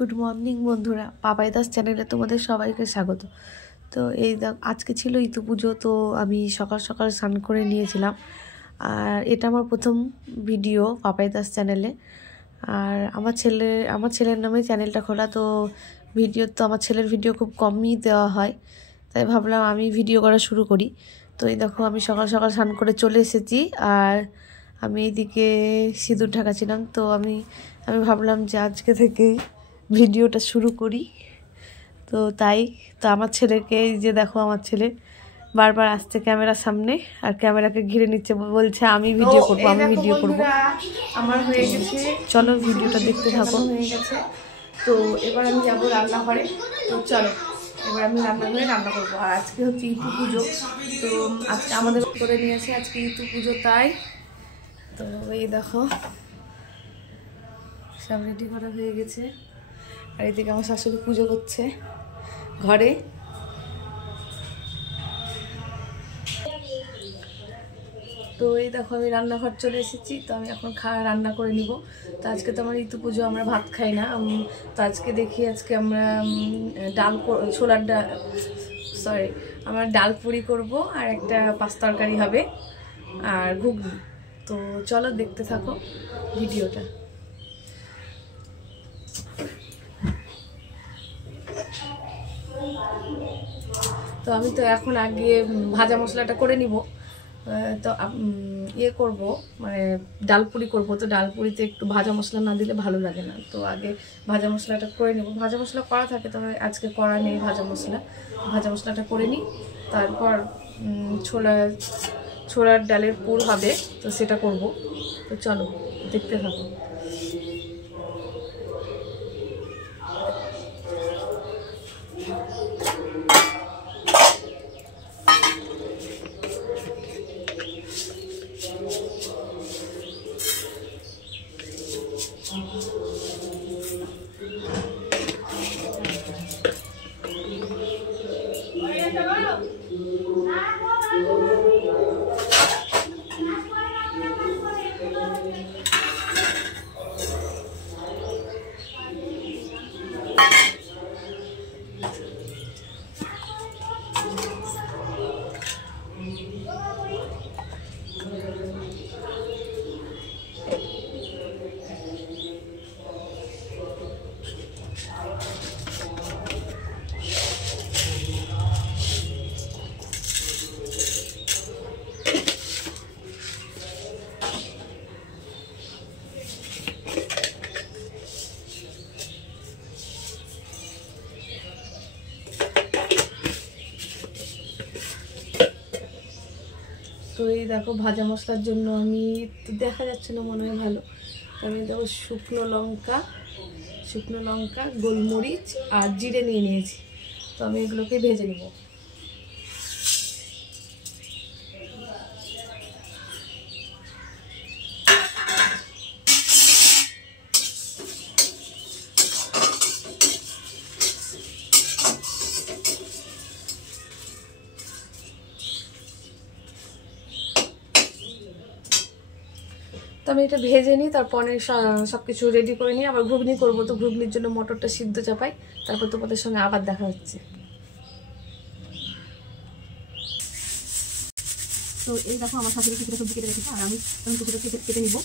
Good morning বন্ধুরা, পাপাই দাস চ্যানেলে তোমাদের সবাইকে স্বাগত। তো এই আজকে ছিল ইতু পুজো, তো আমি সকাল সকাল স্নান করে নিয়েছিলাম। আর এটা আমার প্রথম ভিডিও পাপাই দাস চ্যানেলে। আর আমার ছেলের নামে চ্যানেলটা খোলা, তো ভিডিও তো আমার ছেলের ভিডিও খুব কমই দেওয়া হয়, তাই ভাবলাম আমি ভিডিও করা শুরু করি। তো এই দেখো আমি সকাল সকাল স্নান করে চলে এসেছি, আর আমি এইদিকে সিঁদুর ঢাকাছিলাম। তো আমি ভাবলাম যে আজকে থেকে ভিডিওটা শুরু করি। তো আমার ছেলেকে, এই যে দেখো আমার ছেলে বারবার আসছে ক্যামেরার সামনে আর ক্যামেরাকে ঘিরে নিচ্ছে, বলছে আমি ভিডিও করবো, আমি ভিডিও করবো। আমার হয়ে গেছে, চলো ভিডিওটা দেখতে থাকো। হয়ে গেছে, তো এবার আমি যাবো রান্নাঘরে। তো চলো এবার আমি রান্নাঘরে রান্না করবো। আর আজকে হচ্ছে ইতু পুজো, তো আজকে আমাদের করে নিয়েছে আজকে ইতু পুজো, তাই তো এই দেখো সব রেডি করা হয়ে গেছে। আর এদিকে আমার শাশুড়ি পুজো করছে ঘরে। তো এই দেখো আমি রান্নাঘর চলে এসেছি, তো আমি এখন রান্না করে নিব। তো আজকে তো আমার ইতু পুজো, আমরা ভাত খাই না। তো আজকে দেখি আজকে আমরা আমরা ডাল পুরি করব, আর একটা পাঁচ তরকারি হবে, আর ঘুগনি। তো চলো দেখতে থাকো ভিডিওটা। তো আমি তো এখন আগে ভাজা মশলাটা করে নিব। তো করব, মানে ডালপুরি করব। তো ডালপুরিতে একটু ভাজা মশলা না দিলে ভালো লাগে না, তো আগে ভাজা মশলাটা করে নেব। ভাজা মশলা করা থাকে, তবে আজকে করা নেই ভাজা মশলাটা করে নিই। তারপর ছোলার ডালের পুর হবে, তো সেটা করব। তো চলো দেখতে থাকো। তো এই দেখো ভাজা মশলার জন্য আমি, তো দেখা যাচ্ছে না মনে হয় ভালো, আমি দেখো শুকনো লঙ্কা গোলমরিচ আর জিরে নিয়ে নিয়েছি। তো আমি এগুলোকে ভেজে নিব। তো আমি এটা ভেজে নিই, তারপরে সব কিছু রেডি করে নিই। আবার ঘুগনি করবো, তো ঘুগনির জন্য মটরটা সিদ্ধ চাপাই, তারপর তোমাদের সঙ্গে আবার দেখা হচ্ছে। তো এই দেখো আমার শাশুড়ি কিছুটা সবজি কেটে রেখেছে, আর আমি এখন কিছুটা কেটে নিবো।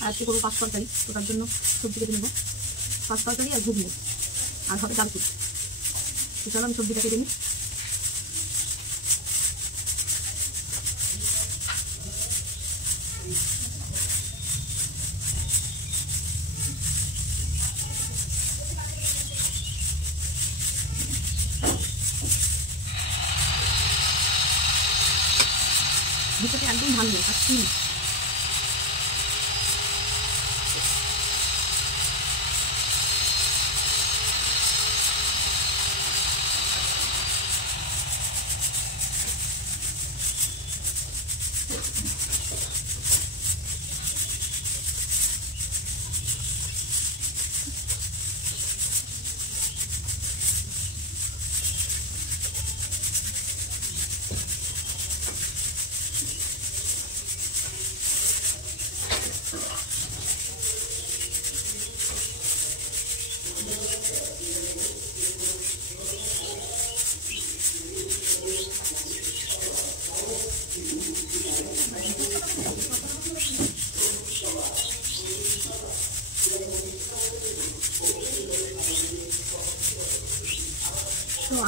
আর আজকে করবো পাঁচ তরকারি, তো তার জন্য সবজি কেটে নিবো, পাঁচ তরকারি আর ঘুগনি, আর হবে ডাল পুরি। তো চলো আমি সবজিটা কেটে নিই। ভিতরটা একদম ভালো কাটছি।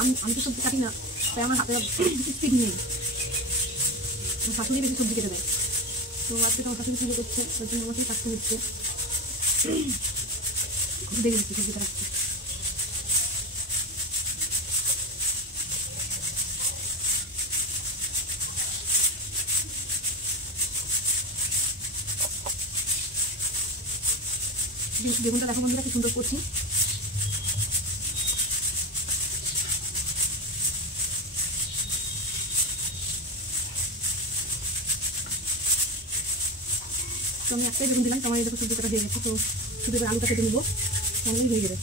আমি তো সবজি কাটি না, তাই আমার হাতে স্পিড নেই। শাশুড়ি বেশি সবজি কেটে দেয়, তো আজকে তো আমার শাশুড়ি পুজো করছে, তার জন্য আমাকেই কাটতে হচ্ছে। খুব দেখে দিচ্ছি সবজিটা রাখছি। বেগুনটা দেখো বন্ধুরা কি সুন্দর করছি। তো আমি একটাই বেগুন দিলাম, তোমার এই দেখো সবজি কাটা দিয়ে গেছে, তো শুধু এবার আলুটা কেটে নেবো, তাহলেই হয়ে যাবে।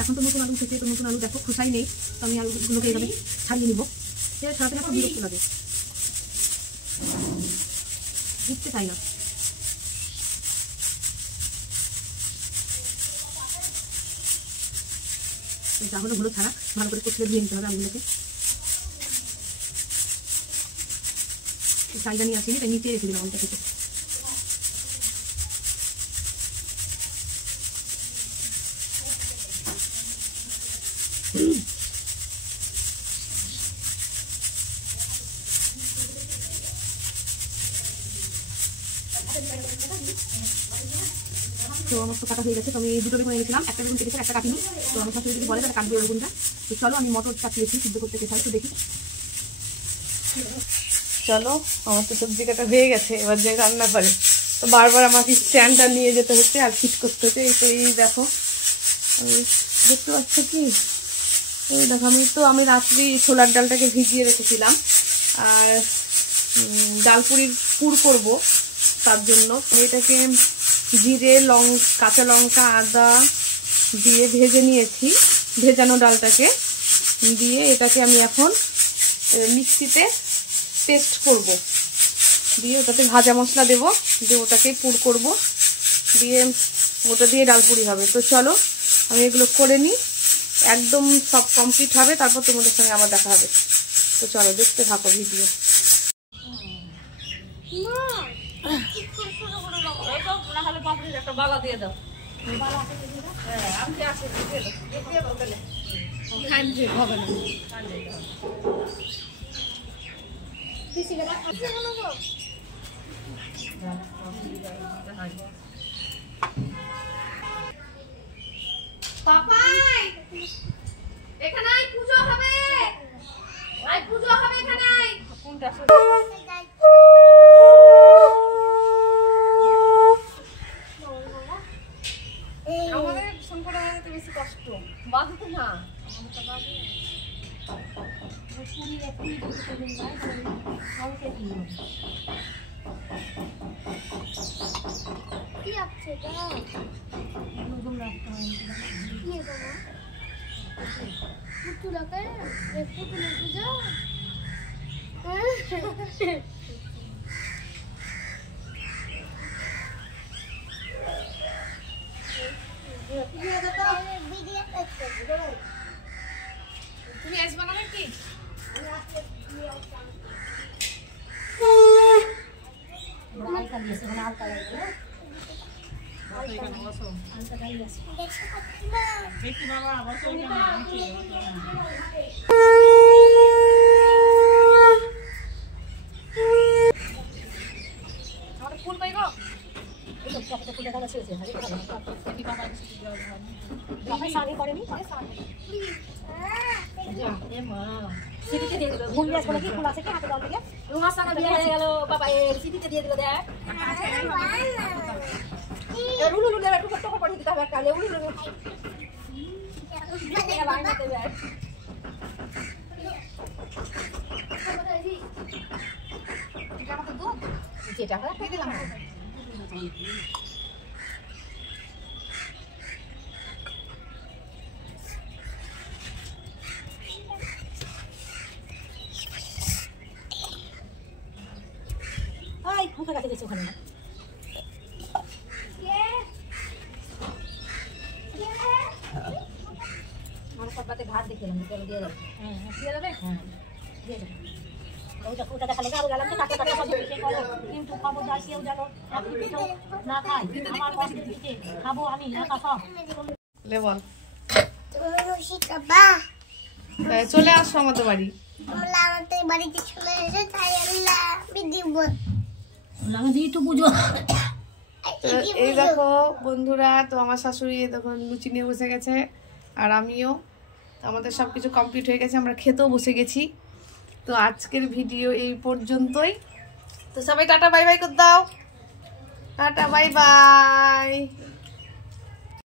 এখন তো নতুন আলু উঠেছে, তো নতুন আলু দেখো খোসাই নেই, তো আমি আলুগুলোকে এইভাবে ছাড়িয়ে নিবো। ছাড়াতে না খুব বিরক্ত লাগে, উঠতে চাই না। যা হলো হলো, ছাড়া ভালো করে কচলে ধুয়ে নিতে হবে আলুগুলোকে। চাইটা নিয়ে আসিনি, তাই নিচে রেখে দিলাম আলুটা থেকে। তো আমার তো কাটা হয়ে গেছে, তো আমি দুটো বেগুন এনেছিলাম, একটা বেগুন কেটেছে, একটা কাটিনি। তো আমার শাশুড়ি যদি বলে তাহলে কাটবে বেগুনটা। তো চলো আমি মটর কাটিয়েছি সিদ্ধ করতে চাই, তো দেখি। চলো, আমার তো সবজি কাটা হয়ে গেছে, এবার যে রান্না করে তো বারবার আমাকে স্ট্যান্ডটা নিয়ে যেতে হচ্ছে আর ফিট করতে হচ্ছে। এই তো এই দেখো, আমি দেখতে পাচ্ছ কি, এই দেখো আমি রাত্রি ছোলার ডালটাকে ভিজিয়ে রেখেছিলাম আর ডালপুরির পুর করব, তার জন্য এটাকে জিরে কাঁচা লঙ্কা আদা দিয়ে ভেজে নিয়েছি। ভেজানো ডালটাকে দিয়ে এটাকে আমি এখন মিক্সিতে পেস্ট করব, দিয়ে ওটাতে ভাজা মশলা দেবো, দিয়ে ওটাকে পুর করব, দিয়ে ওটা দিয়ে ডালপুরি হবে। তো চলো আমি এগুলো করে নিই, একদম সব কমপ্লিট হবে, তারপর তোমাদের সঙ্গে আবার দেখা হবে। তো চলো দেখতে থাকো ভিডিও। একটা বালা দিয়ে দাও, এখানে পুজো হবে, এখানে কোনটা আমাদের ফোন করে যেতে বেশি কষ্ট, বাঁধতে না তুমি আসবে না নাকি? ফুল পাইব যেটা দিলাম। কোথায় কাছে গেছে ওখানে আমার সবাতে ঘাট দেখলাম, দিয়ে দেবে। হ্যাঁ দিয়ে দেবে, হ্যাঁ দিয়ে দেবে। ওটা ওটা দেখালে আরো গেলাম তো টাকা টাকা সব শেষ করো, কিন্তু খবরদার কেউ যেন আপনি পিঠেও না খায়। আমার কষ্ট দিতে খাবো আমি একা সব। লে বল চলে আসো আমাদের বাড়ি। এই দেখো বন্ধুরা, তো আমার শাশুড়ি তখন লুচি নিয়ে বসে গেছে, আর আমিও। আমাদের সব কিছু কমপ্লিট হয়ে গেছে, আমরা খেতেও বসে গেছি। তো আজকের ভিডিও এই পর্যন্তই। তো সবাই টাটা বাই বাই করে দাও। Tata bye bye.